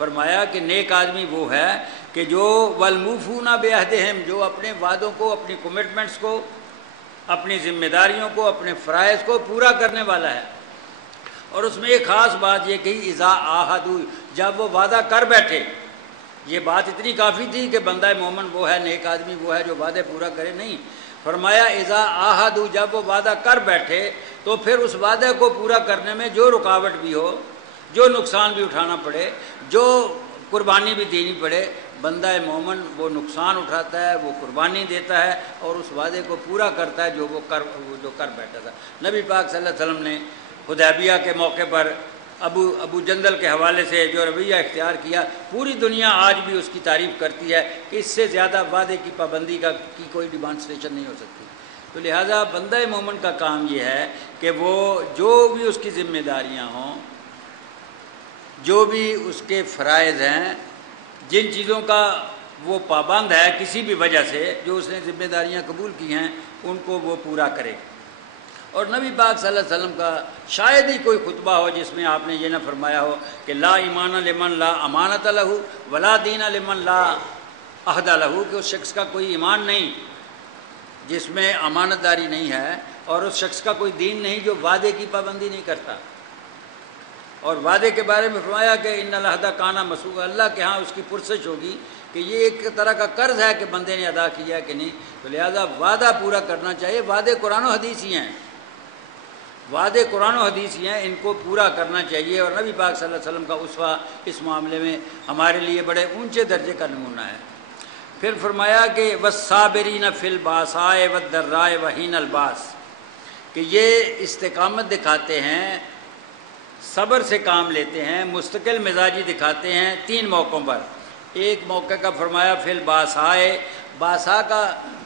فرمایا کہ نیک آدمی وہ ہے کہ جو والموفون بعہدہم، جو اپنے وعدوں کو، اپنی کمٹمنٹس کو، اپنی ذمہ داریوں کو، اپنے فرائض کو پورا کرنے والا ہے۔ اور اس میں ایک خاص بات یہ کہی اذا عاہدوا، جب وہ وعدہ کر بیٹھے۔ یہ بات اتنی کافی تھی کہ بندہ مومن وہ ہے، نیک آدمی وہ ہے جو وعدے پورا کرے، نہیں، فرمایا اذا عاہدوا، جب وہ وعدہ کر بیٹھے تو پھر اس وعدے کو پورا کرنے میں جو رکاوٹ بھی ہو، جو نقصان بھی اٹھانا پڑے، جو قربانی بھی دینی پڑے، بندہ مومن وہ نقصان اٹھاتا ہے، وہ قربانی دیتا ہے اور اس وعدے کو پورا کرتا ہے جو کر بیٹھا تھا۔ نبی پاک صلی اللہ علیہ وسلم نے حدیبیہ کے موقع پر ابو جندل کے حوالے سے جو رویہ اختیار کیا، پوری دنیا آج بھی اس کی تعریف کرتی ہے کہ اس سے زیادہ وعدے کی پابندی کی کوئی ڈیمانسٹریشن نہیں ہو سکتی۔ تو لہٰذا بندہ مومن کا کام یہ ہے کہ وہ جو بھی اس کی ذمہ داریاں ہوں، جو بھی اس کے فرائض ہیں، جن چیزوں کا وہ پابند ہے کسی بھی وجہ سے، جو اس نے ذمہ داریاں قبول کی ہیں، ان کو وہ پورا کرے۔ اور نبی پاک صلی اللہ علیہ وسلم کا شاید ہی کوئی خطبہ ہو جس میں آپ نے یہ نہ فرمایا ہو کہ لا ایمان لمن لا امانت لہ ولا دین لمن لا عہد لہ، کہ اس شخص کا کوئی ایمان نہیں جس میں امانت داری نہیں ہے، اور اس شخص کا کوئی دین نہیں جو وعدے کی پابندی نہیں کرتا۔ اور وعدے کے بارے میں فرمایا کہ ان العہد کان مسئولا، اللہ کے ہاں اس کی پرسش ہوگی کہ یہ ایک طرح کا قرض ہے کہ بندے نے ادا کیا ہے کہ نہیں، تو لہذا وعدہ پورا کرنا چاہیے۔ وعدے قرآن و حدیث ہی ہیں، وعدے قرآن و حدیث ہی ہیں، ان کو پورا کرنا چاہیے۔ اور نبی پاک صلی اللہ علیہ وسلم کا اسوہ اس معاملے میں ہمارے لیے بڑے اونچے درجے کا نمونہ ہے۔ پھر فرمایا کہ والصابرین فی الباساء والضراء وحین الباس، کہ یہ استقامت دکھاتے ہیں، صبر سے کام لیتے ہیں، مستقل مزاجی دکھاتے ہیں تین موقعوں پر۔ ایک موقع کا فرمایا فی الباساء،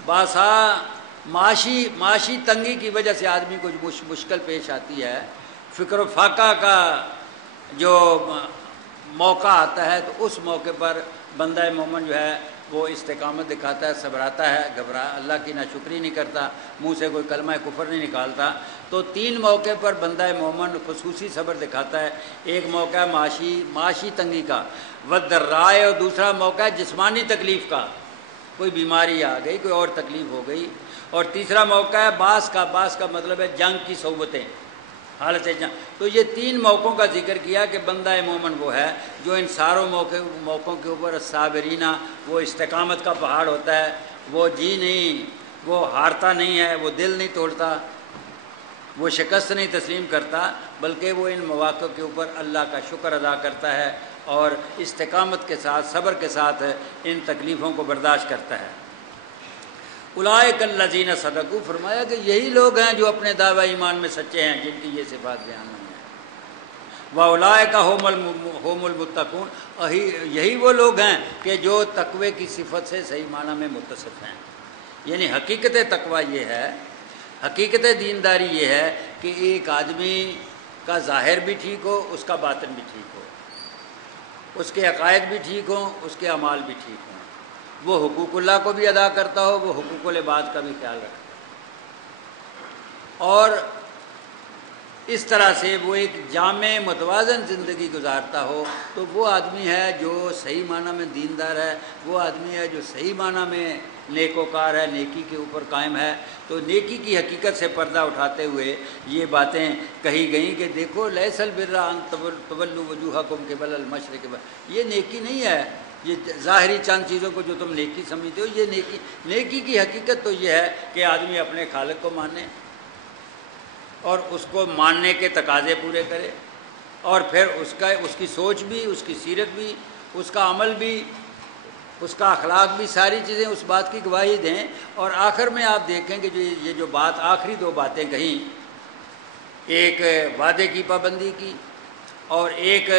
باسا معاشی تنگی کی وجہ سے آدمی کو مشکل پیش آتی ہے، فکر و فاقہ کا جو موقع آتا ہے، تو اس موقع پر بندہ مومن جو ہے وہ استقامت دکھاتا ہے، صبراتا ہے، اللہ کی ناشکری نہیں کرتا، منہ سے کوئی کلمہ کفر نہیں نکالتا۔ تو تین موقع پر بندہ مومن خصوصی صبر دکھاتا ہے۔ ایک موقع ہے معاشی تنگی کا، والضراء، اور دوسرا موقع ہے جسمانی تکلیف کا، کوئی بیماری آ گئی، کوئی اور تکلیف ہو گئی، اور تیسرا موقع ہے باس کا مطلب ہے جنگ کی صحبتیں، حالت جنگ۔ تو یہ تین موقعوں کا ذکر کیا کہ بندہ مومن وہ ہے جو ان ساروں موقعوں کے اوپر صابرینہ، وہ استقامت کا پہاڑ ہوتا ہے، وہ وہ ہارتا نہیں ہے، وہ دل نہیں توڑتا، وہ شکست نہیں تسلیم کرتا، بلکہ وہ ان مواقع کے اوپر اللہ کا شکر ادا کرتا ہے اور استقامت کے ساتھ، صبر کے ساتھ ان تکلیفوں کو برداشت کرتا ہے۔ اولئک الذین صدقوا، فرمایا کہ یہی لوگ ہیں جو اپنے دعوی ایمان میں سچے ہیں، جن کی یہ صفات بیان ہوئی ہیں۔ واولئک ھم المتقون، یہی وہ لوگ ہیں کہ جو تقوی کی صفت سے صحیح معنی میں متصف ہیں۔ یعنی حقیقت تقوی یہ ہے، حقیقت دینداری یہ ہے کہ ایک آدمی کا ظاہر بھی ٹھیک ہو، اس کا باطن بھی ٹھیک ہو، اس کے عقائد بھی ٹھیک ہوں، اس کے اعمال بھی ٹھیک ہوں، وہ حقوق اللہ کو بھی ادا کرتا ہو، وہ حقوق العباد کا بھی خیال رکھتا ہو، اور اس طرح سے وہ ایک جامع متوازن زندگی گزارتا ہو، تو وہ آدمی ہے جو صحیح معنی میں دیندار ہے، وہ آدمی ہے جو صحیح معنی میں نیکوکار ہے، نیکی کے اوپر قائم ہے۔ تو نیکی کی حقیقت سے پردہ اٹھاتے ہوئے یہ باتیں کہی گئیں کہ دیکھو لیس البر ان تولوا وجوہکم قبل المشرق، یہ نیکی نہیں ہے، یہ ظاہری چند چیزوں کو جو تم نیکی سمجھتے ہو، یہ نیکی کی حقیقت تو یہ ہے کہ آدمی اپنے خالق کو مانے اور اس کو ماننے کے تقاضے پورے کرے، اور پھر اس کی سوچ بھی، اس کی سیرت بھی، اس کا عمل بھی، اس کا اخلاق بھی، ساری چیزیں اس بات کی گواہی دیں۔ اور آخر میں آپ دیکھیں کہ یہ جو بات، آخری دو باتیں کہیں، ایک وعدے کی پابندی کی اور ایک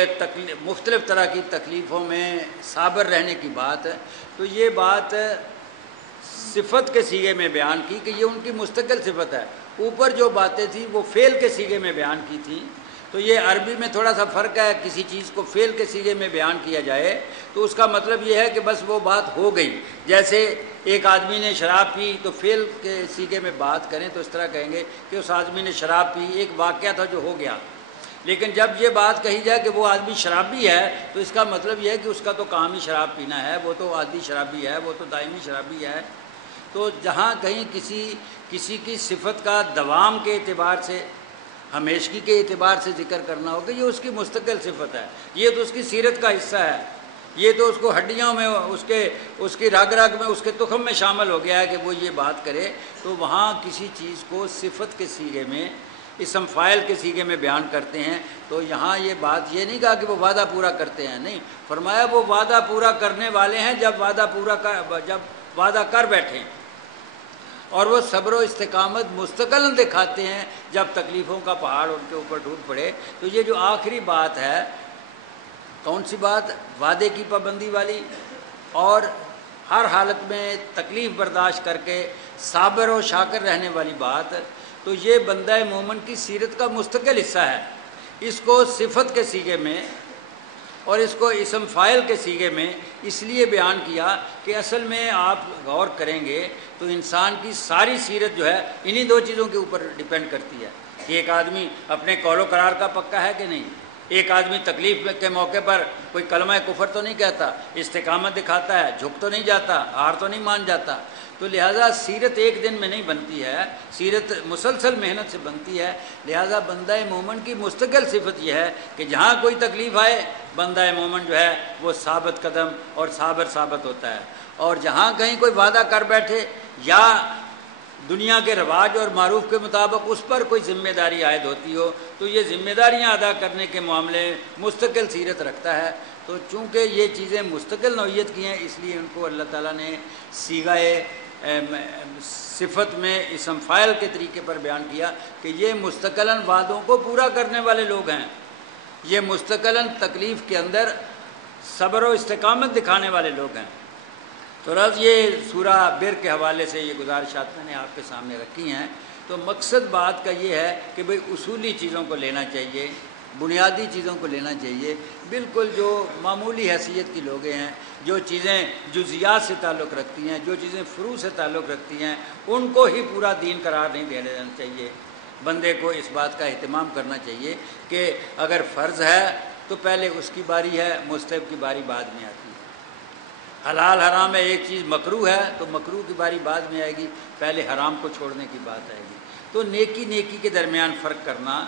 مختلف طرح کی تکلیفوں میں صابر رہنے کی بات ہے، تو یہ بات صفت کے سیغے میں بیان کی کہ یہ ان کی مستقل صفت ہے۔ اوپر جو باتیں تھیں وہ فعل کے سیغے میں بیان کی تھیں، تو یہ عربی میں تھوڑا سا فرق ہے، کسی چیز کو فعل کے سیغے میں بیان کیا جائے تو اس کا مطلب یہ ہے کہ بس وہ بات ہو گئی۔ جیسے ایک آدمی نے شراب پی تو فعل کے سیغے میں بات کریں تو اس طرح کہیں گے کہ اس آدمی نے شراب پی، ایک واقعہ تھا جو ہو گیا۔ لیکن جب یہ بات کہی جائے کہ وہ آدمی شرابی ہے تو اس کا مطلب یہ ہے کہ اس کا تو کام ہی شراب پینا ہے، وہ تو عادی شرابی ہے، وہ تو دائمی شرابی ہے۔ تو جہاں کہیں کسی کی صفت کا دوام کے اعتبار سے، ہمیشگی کے اعتبار سے ذکر کرنا ہوگا، یہ اس کی مستقل صفت ہے، یہ تو اس کی سیرت کا حصہ ہے، یہ تو اس کو ہڈیوں میں، اس کی رگ رگ میں، اس کے تخم میں شامل ہو گیا ہے کہ وہ یہ بات کرے۔ تو وہاں کسی چیز کو صفت کے صیغے میں، اسم فاعل کے صیغے میں بیان کرتے ہیں، تو یہاں یہ بات یہ نہیں کہا کہ وہ وعدہ پورا کرتے ہیں، نہیں، فرمایا وہ وعدہ پورا کرنے والے ہیں جب وعدہ کر بیٹھیں، اور وہ صبر و استقامت مستقل دکھاتے ہیں جب تکلیفوں کا پہاڑ ان کے اوپر ٹوٹ پڑے۔ تو یہ جو آخری بات ہے، کون سی بات؟ وعدے کی پابندی والی، اور ہر حالت میں تکلیف برداشت کر کے صابر و شاکر رہنے والی بات، تو یہ بندہ مومن کی سیرت کا مستقل حصہ ہے۔ اس کو صفت کے صیغے میں اور اس کو اسم فاعل کے صیغے میں اس لیے بیان کیا کہ اصل میں آپ غور کریں گے تو انسان کی ساری سیرت جو ہے انہی دو چیزوں کے اوپر ڈیپینڈ کرتی ہے کہ ایک آدمی اپنے قول و قرار کا پکا ہے کہ نہیں، ایک آدمی تکلیف کے موقع پر کوئی کلمہ کفر تو نہیں کہتا، استقامت دکھاتا ہے، جھک تو نہیں جاتا، ہار تو نہیں مان جاتا۔ تو لہٰذا سیرت ایک دن میں نہیں بنتی ہے، سیرت مسلسل محنت سے بنتی ہے۔ لہٰذا بندہ مومن کی مستقل صفت یہ ہے کہ جہاں کوئی تکلیف آئے بندہ مومن جو ہے وہ ثابت قدم اور صابر ثابت ہوتا ہے، اور جہاں کہیں کوئی وعدہ کر بیٹھے یا دنیا کے رواج اور معروف کے مطابق اس پر کوئی ذمہ داری عائد ہوتی ہو تو یہ ذمہ داریاں ادا کرنے کے معاملے مستقل سیرت رکھتا ہے۔ تو چونکہ یہ چیزیں مستقل نوعیت کی ہیں اس لیے ان کو اللہ تعالیٰ نے صیغہ صفت میں اسم فاعل کے طریقے پر بیان کیا کہ یہ مستقلاً وعدوں کو پورا کرنے والے لوگ ہیں، یہ مستقلاً تکلیف کے اندر صبر و استقامت دکھانے والے لوگ ہیں۔ تو رض یہ سورہ بر کے حوالے سے یہ گزارشات میں نے آپ کے سامنے رکھی ہیں۔ تو مقصد بات کا یہ ہے کہ بھئی اصولی چیزوں کو لینا چاہیے، بنیادی چیزوں کو لینا چاہیے، بالکل جو معمولی حیثیت کی لوگ ہیں، جو چیزیں جزیات سے تعلق رکھتی ہیں، جو چیزیں فروع سے تعلق رکھتی ہیں، ان کو ہی پورا دین قرار نہیں دینا جانا چاہیے۔ بندے کو اس بات کا اہتمام کرنا چاہیے کہ اگر فرض ہے تو پہلے اس کی باری ہے، مستحب کی باری بعد میں آتی ہے۔ حلال حرام ہے، ایک چیز مکروہ ہے تو مکروہ کی باری بعد میں آئے گی، پہلے حرام کو چھوڑنے کی بات آئے گی۔ تو نیکی کے درمیان فرق کرنا،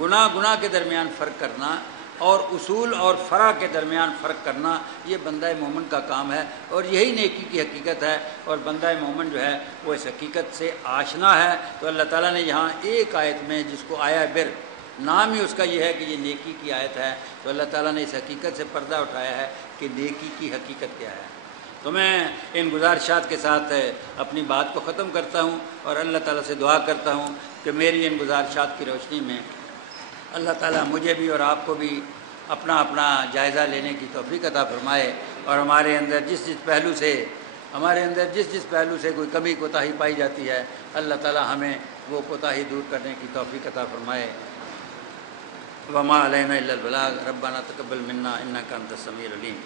گناہ کے درمیان فرق کرنا، اور اصول اور فرع کے درمیان فرق کرنا، یہ بندہ مومن کا کام ہے، اور یہی نیکی کی حقیقت ہے، اور بندہ مومن جو ہے وہ اس حقیقت سے آشنا ہے۔ تو اللہ تعالیٰ نے یہاں ایک آیت میں، جس کو آیا بر نام ہی اس کا یہ ہے کہ یہ نیکی کی آیت ہے، تو اللہ تعالیٰ نے اس حقیقت سے پردہ اٹھایا ہے کہ نیکی کی حقیقت کیا ہے۔ تو میں ان گزارشات کے ساتھ اپنی بات کو ختم کرتا ہوں، اور اللہ تعالیٰ سے دعا کرتا ہوں کہ میری ان گزارشات کی روشنی میں اللہ تعالیٰ مجھے بھی اور آپ کو بھی اپنا جائزہ لینے کی توفیق عطا فرمائے، اور ہمارے اندر جس جس پہلو سے کوئی کمی کوتاہی پائی جاتی ہے اللہ تعالیٰ ہمیں وہ کوتاہی دور کرنے کی توفیق عطا فرمائے۔ وما علینا الا البلاغ، ربنا تقبل منا انک انت السمیع العلیم۔